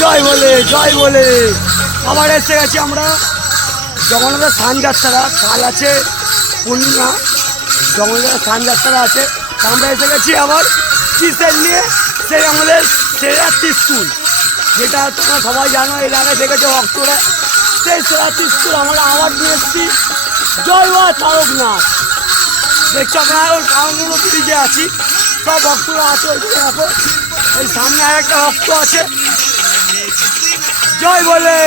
জয় বলে আবার এসে গেছি আমরা জগন্নাথের স্নান যাত্রা। কাল আছে পূর্ণিমা, জগন্নাথের স্নান যাত্রা আছে। আমরা এসে গেছি আবার কিসের নিয়ে, সেই আমাদের সেরা ত্রিশূল, যেটা তোমরা সবাই জানো, এর আগে দেখেছো ভক্তরা। সেই সেরা ত্রিশূল আমরা আবার নিয়ে এসেছি। জয় বাবা তারকনাথ। দেখছো আপনারা ওই কারণগুলো ব্রিজে আছি, সব ভক্তরা আছে। ওইখানে দেখো এই সামনে আর একটা ভক্ত আছে। জয় বলে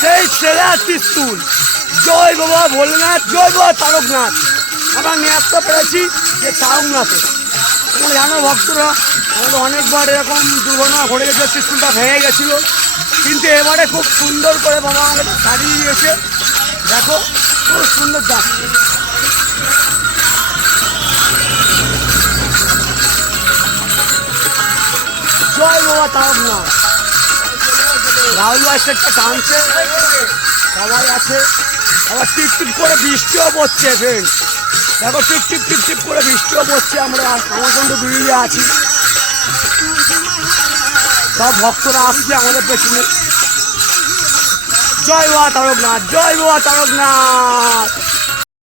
সেই সেরা ত্রিশূল। জয় বাবা ভোলেনাথ, জয় বাবা তারকনাথ। আমরা নিয়ে আসতে পেরেছি যে তারকনাথে। তোমরা জানো ভক্তরা, আমাদের অনেকবার এরকম দুর্ঘটনা ঘটে গেছে, ত্রিশূলটা ভেঙে গেছিলো। কিন্তু এবারে খুব সুন্দর করে বাবা আমাদের সারিয়ে দিয়েছে। দেখো খুব সুন্দর যাচ্ছে। জয় বাবা তারকনাথ। রাহুল ভাই সেটা টানছে, সবাই আছে। আবার টিপ টিপ করে বৃষ্টিও পড়ছে ফ্রেন্ড। দেখো টিপ টিপ টিপ টিপ করে বৃষ্টিও পড়ছে। আমরা কিন্তু ব্রিজে আছি, সব ভক্তরা আসছে আমাদের পেছনে। জয় বাবা তারকনাথ, জয় বাবা তারকনাথ।